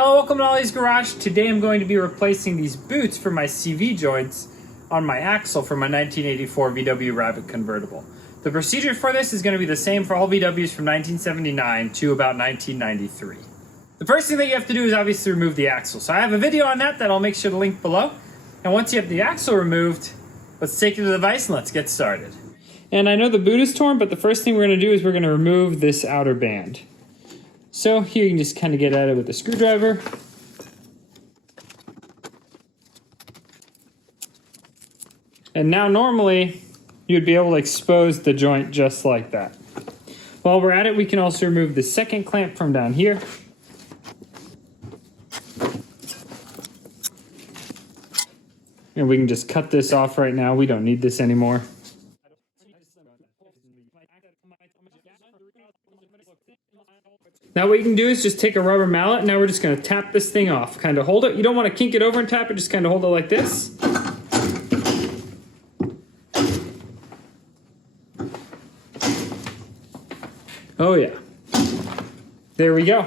Hello, welcome to Ollie's Garage. Today I'm going to be replacing these boots for my CV joints on my axle for my 1984 VW Rabbit convertible. The procedure for this is going to be the same for all VWs from 1979 to about 1993. The first thing that you have to do is obviously remove the axle. So I have a video on that I'll make sure to link below. And once you have the axle removed, let's take it to the vise and let's get started. And I know the boot is torn, but the first thing we're going to do is we're going to remove this outer band. So here you can just kind of get at it with a screwdriver. And now normally you'd be able to expose the joint just like that. While we're at it, we can also remove the second clamp from down here. And we can just cut this off right now. We don't need this anymore. Now what you can do is just take a rubber mallet. Now we're just going to tap this thing off. Kind of hold it. You don't want to kink it over and tap it. Just kind of hold it like this. Oh yeah. There we go.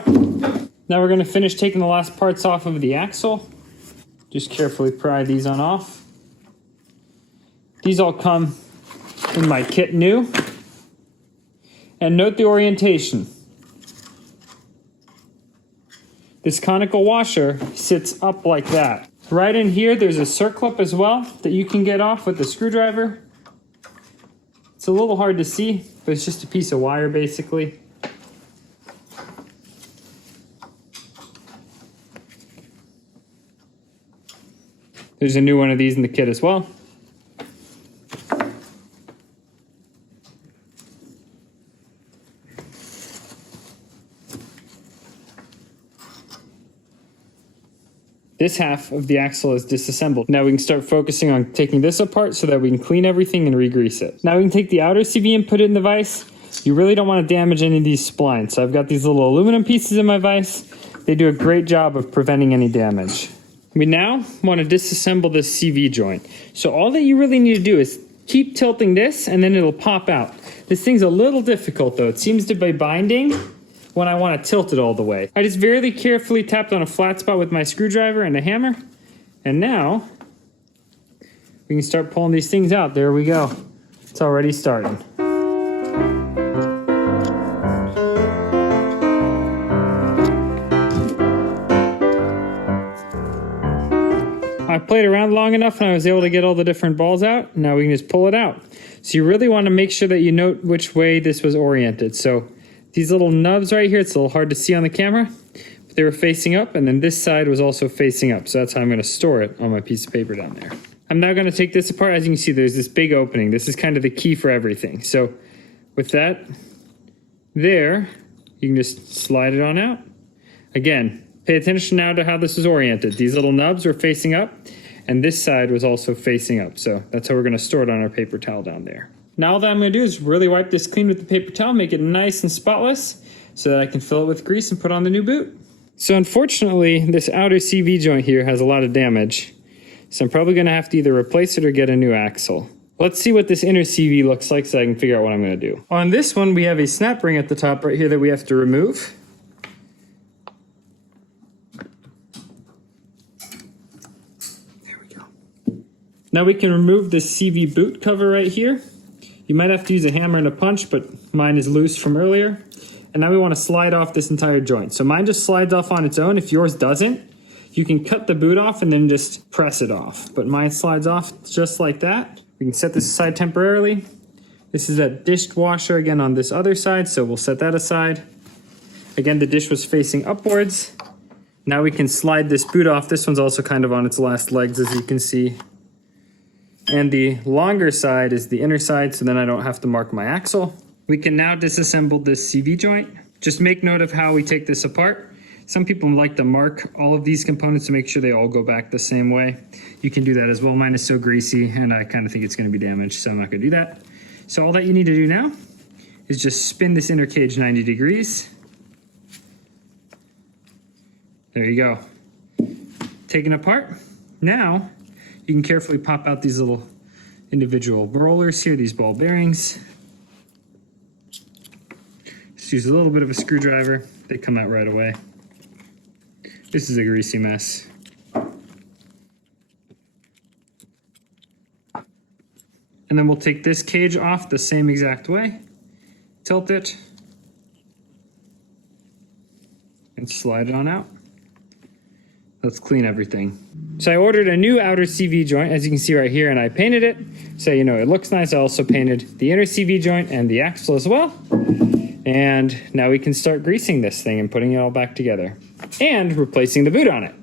Now we're going to finish taking the last parts off of the axle. Just carefully pry these on off. These all come in my kit new. And note the orientation. This conical washer sits up like that. Right in here, there's a circlip as well that you can get off with the screwdriver. It's a little hard to see, but it's just a piece of wire basically. There's a new one of these in the kit as well. This half of the axle is disassembled. Now we can start focusing on taking this apart so that we can clean everything and re-grease it. Now we can take the outer CV and put it in the vise. You really don't want to damage any of these splines. So I've got these little aluminum pieces in my vise. They do a great job of preventing any damage. We now want to disassemble this CV joint. So all that you really need to do is keep tilting this and then it'll pop out. This thing's a little difficult though. It seems to be binding when I want to tilt it all the way. I just very carefully tapped on a flat spot with my screwdriver and a hammer. And now we can start pulling these things out. There we go. It's already starting. I played around long enough and I was able to get all the different balls out. Now we can just pull it out. So you really want to make sure that you note which way this was oriented. So these little nubs right here, it's a little hard to see on the camera, but they were facing up, and then this side was also facing up. So that's how I'm going to store it on my piece of paper down there. I'm now going to take this apart. As you can see, there's this big opening. This is kind of the key for everything. So with that there, you can just slide it on out. Again, pay attention now to how this is oriented. These little nubs were facing up, and this side was also facing up. So that's how we're going to store it on our paper towel down there. Now all that I'm going to do is really wipe this clean with the paper towel, make it nice and spotless so that I can fill it with grease and put on the new boot. So unfortunately, this outer CV joint here has a lot of damage. So I'm probably going to have to either replace it or get a new axle. Let's see what this inner CV looks like so I can figure out what I'm going to do. On this one, we have a snap ring at the top right here that we have to remove. There we go. Now we can remove this CV boot cover right here. You might have to use a hammer and a punch, but mine is loose from earlier. And now we want to slide off this entire joint. So mine just slides off on its own. If yours doesn't, you can cut the boot off and then just press it off. But mine slides off just like that. We can set this aside temporarily. This is that dish washer again on this other side, so we'll set that aside. Again, the dish was facing upwards. Now we can slide this boot off. This one's also kind of on its last legs, as you can see. And the longer side is the inner side, so then I don't have to mark my axle. We can now disassemble this CV joint. Just make note of how we take this apart. Some people like to mark all of these components to make sure they all go back the same way. You can do that as well. Mine is so greasy and I kind of think it's going to be damaged, so I'm not going to do that. So all that you need to do now is just spin this inner cage 90 degrees. There you go. Taken apart. Now you can carefully pop out these little individual rollers here, these ball bearings. Just use a little bit of a screwdriver. They come out right away. This is a greasy mess. And then we'll take this cage off the same exact way, tilt it, and slide it on out. Let's clean everything. So I ordered a new outer CV joint, as you can see right here, and I painted it. So you know it looks nice. I also painted the inner CV joint and the axle as well. And now we can start greasing this thing and putting it all back together. And replacing the boot on it.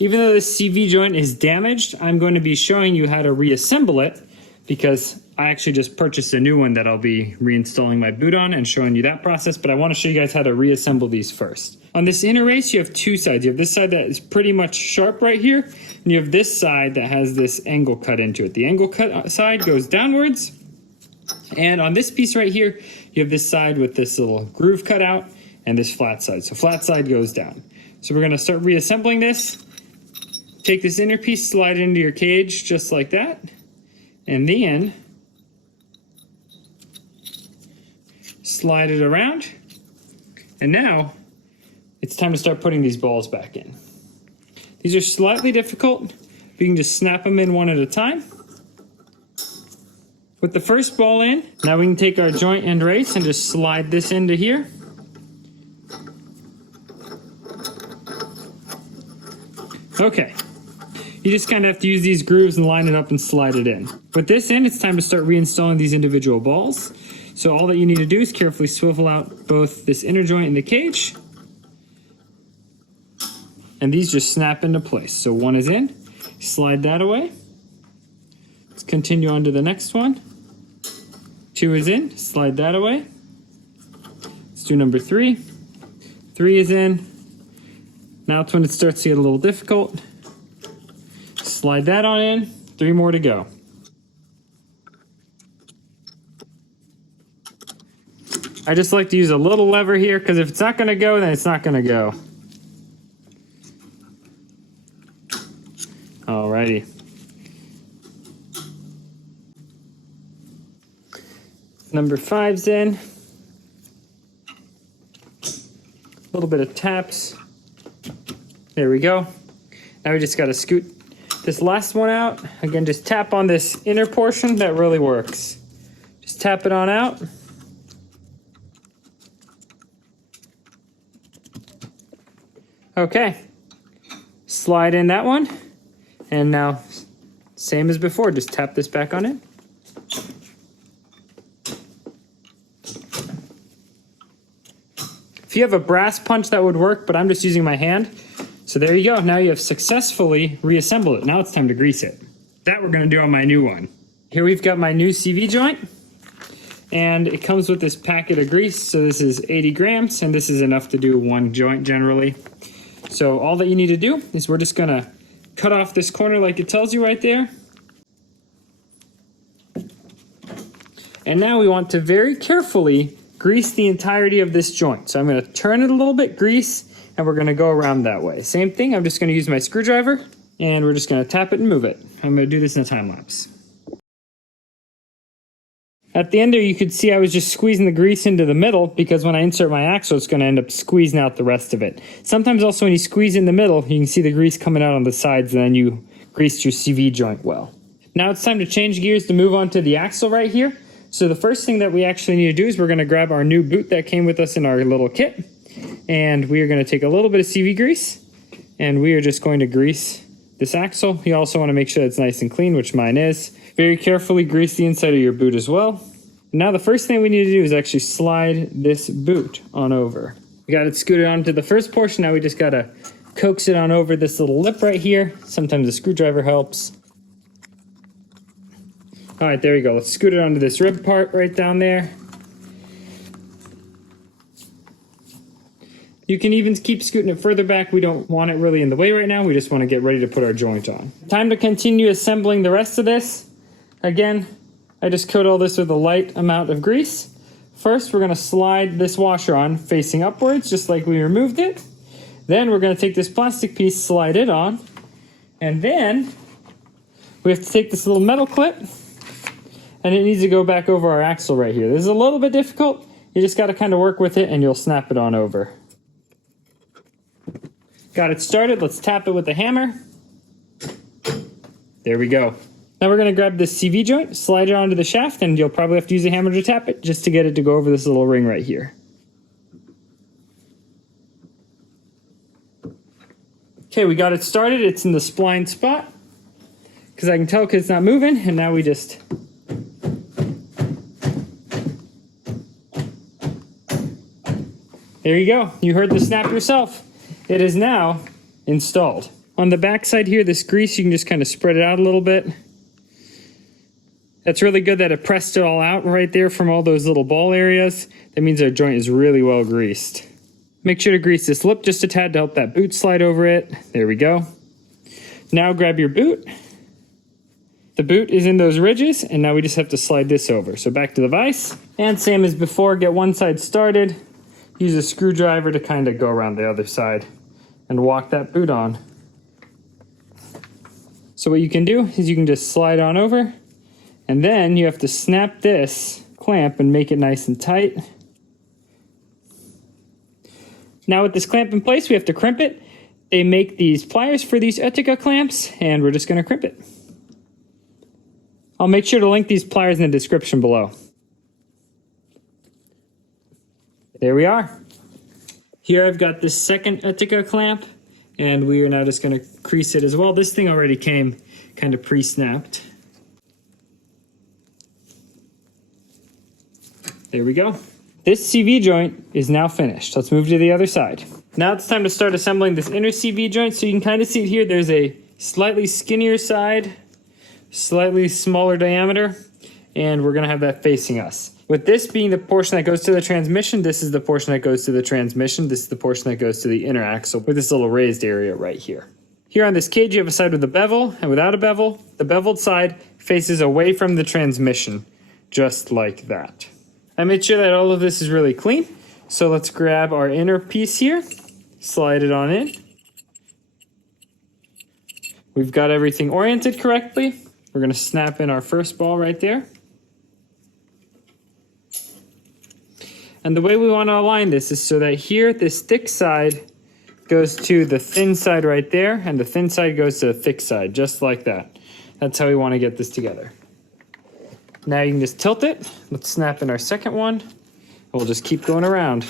Even though this CV joint is damaged, I'm going to be showing you how to reassemble it, because I actually just purchased a new one that I'll be reinstalling my boot on and showing you that process, but I want to show you guys how to reassemble these first. On this inner race, you have two sides. You have this side that is pretty much sharp right here, and you have this side that has this angle cut into it. The angle cut side goes downwards, and on this piece right here, you have this side with this little groove cut out and this flat side. So flat side goes down. So we're going to start reassembling this. Take this inner piece, slide it into your cage just like that, and then slide it around. And now it's time to start putting these balls back in. These are slightly difficult, but you can just snap them in one at a time. With the first ball in, now we can take our joint and race and just slide this into here. Okay. You just kind of have to use these grooves and line it up and slide it in. With this in, it's time to start reinstalling these individual balls. So all that you need to do is carefully swivel out both this inner joint and the cage. And these just snap into place. So one is in, slide that away. Let's continue on to the next one. 2 is in, slide that away. Let's do number 3. 3 is in. Now it's when it starts to get a little difficult. Slide that on in, 3 more to go. I just like to use a little lever here, because if it's not going to go, then it's not going to go. Alrighty. Number 5's in. A little bit of taps. There we go. Now we just got to scoot this last one out. Again, just tap on this inner portion. That really works. Just tap it on out. Okay. Slide in that one. And now, same as before, just tap this back on in. If you have a brass punch, that would work, but I'm just using my hand. So there you go. Now you have successfully reassembled it. Now it's time to grease it. That we're going to do on my new one. Here we've got my new CV joint. And it comes with this packet of grease. So this is 80 grams, and this is enough to do one joint generally. So all that you need to do is we're just going to cut off this corner like it tells you right there. And now we want to very carefully grease the entirety of this joint. So I'm going to turn it a little bit, grease, and we're going to go around that way. Same thing, I'm just going to use my screwdriver, and we're just going to tap it and move it. I'm going to do this in a time lapse. At the end there, you could see I was just squeezing the grease into the middle, because when I insert my axle, it's going to end up squeezing out the rest of it. Sometimes also when you squeeze in the middle, you can see the grease coming out on the sides, and then you greased your CV joint well. Now it's time to change gears to move on to the axle right here. So the first thing that we actually need to do is we're going to grab our new boot that came with us in our little kit. And we are going to take a little bit of CV grease, and we are just going to grease this axle. You also want to make sure it's nice and clean, which mine is. Very carefully grease the inside of your boot as well. Now the first thing we need to do is actually slide this boot on over. We got it scooted onto the first portion. Now we just got to coax it on over this little lip right here. Sometimes a screwdriver helps. All right, there we go. Let's scoot it onto this rib part right down there. You can even keep scooting it further back. We don't want it really in the way right now. We just want to get ready to put our joint on. Time to continue assembling the rest of this. Again, I just coat all this with a light amount of grease. First, we're going to slide this washer on facing upwards, just like we removed it. Then we're going to take this plastic piece, slide it on. And then we have to take this little metal clip, and it needs to go back over our axle right here. This is a little bit difficult. You just got to kind of work with it, and you'll snap it on over. Got it started. Let's tap it with the hammer. There we go. Now we're going to grab this CV joint, slide it onto the shaft, and you'll probably have to use a hammer to tap it just to get it to go over this little ring right here. Okay, we got it started. It's in the spline spot because I can tell because it's not moving, and now we just there you go. You heard the snap yourself. It is now installed. On the back side here, this grease, you can just kind of spread it out a little bit. That's really good that it pressed it all out right there from all those little ball areas. That means our joint is really well greased. Make sure to grease this lip just a tad to help that boot slide over it. There we go. Now grab your boot. The boot is in those ridges, and now we just have to slide this over. So back to the vise. And same as before, get one side started. Use a screwdriver to kind of go around the other side and walk that boot on. So what you can do is you can just slide on over, and then you have to snap this clamp and make it nice and tight. Now with this clamp in place, we have to crimp it. They make these pliers for these Utica clamps, and we're just going to crimp it. I'll make sure to link these pliers in the description below. There we are. Here I've got this second Utica clamp, and we are now just going to crease it as well. This thing already came kind of pre-snapped. There we go. This CV joint is now finished. Let's move to the other side. Now it's time to start assembling this inner CV joint. So you can kind of see it here. There's a slightly skinnier side, slightly smaller diameter, and we're going to have that facing us. With this being the portion that goes to the transmission, this is the portion that goes to the transmission. This is the portion that goes to the inner axle with this little raised area right here. Here on this cage, you have a side with a bevel and without a bevel. The beveled side faces away from the transmission, just like that. I made sure that all of this is really clean. So let's grab our inner piece here, slide it on in. We've got everything oriented correctly. We're going to snap in our first ball right there. And the way we want to align this is so that here, this thick side goes to the thin side right there, and the thin side goes to the thick side, just like that. That's how we want to get this together. Now you can just tilt it. Let's snap in our second one. We'll just keep going around.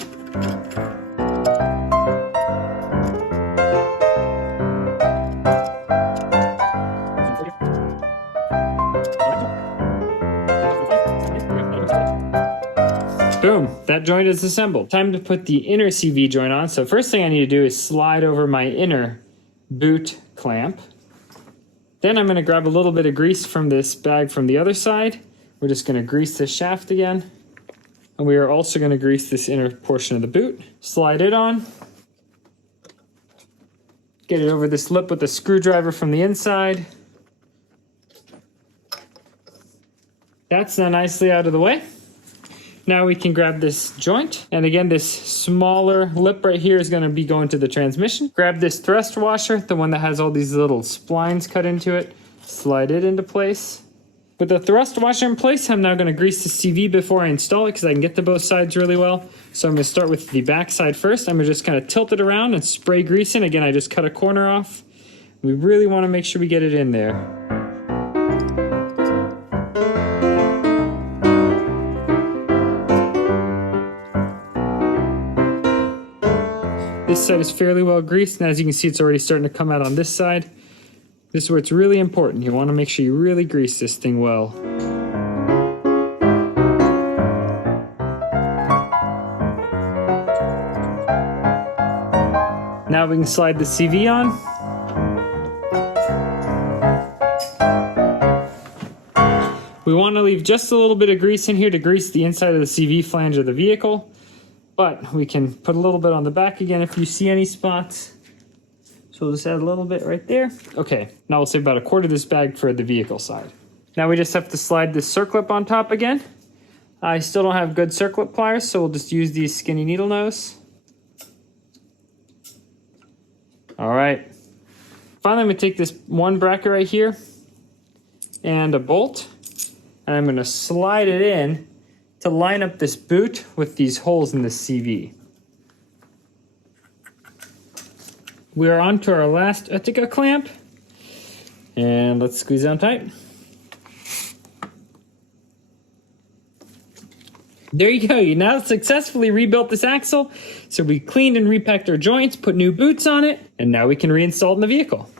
Boom, that joint is assembled. Time to put the inner CV joint on. So first thing I need to do is slide over my inner boot clamp. Then I'm going to grab a little bit of grease from this bag from the other side. We're just going to grease this shaft again. And we are also going to grease this inner portion of the boot. Slide it on. Get it over this lip with a screwdriver from the inside. That's now nicely out of the way. Now we can grab this joint. And again, this smaller lip right here is going to be going to the transmission. Grab this thrust washer, the one that has all these little splines cut into it. Slide it into place. With the thrust washer in place, I'm now going to grease the CV before I install it because I can get to both sides really well. So I'm going to start with the back side first. I'm going to just kind of tilt it around and spray grease in. Again, I just cut a corner off. We really want to make sure we get it in there. This side is fairly well greased, and as you can see, it's already starting to come out on this side. This is where it's really important. You want to make sure you really grease this thing well. Now we can slide the CV on. We want to leave just a little bit of grease in here to grease the inside of the CV flange of the vehicle, but we can put a little bit on the back again if you see any spots. So we'll just add a little bit right there. Okay, now we'll save about a quarter of this bag for the vehicle side. Now we just have to slide this circlip on top again. I still don't have good circlip pliers, so we'll just use these skinny needle nose. All right. Finally, I'm gonna take this one bracket right here and a bolt, and I'm gonna slide it in to line up this boot with these holes in the CV. we are on to our last Utica clamp. And let's squeeze down tight. There you go. You now successfully rebuilt this axle. So we cleaned and repacked our joints, put new boots on it, and now we can reinstall it in the vehicle.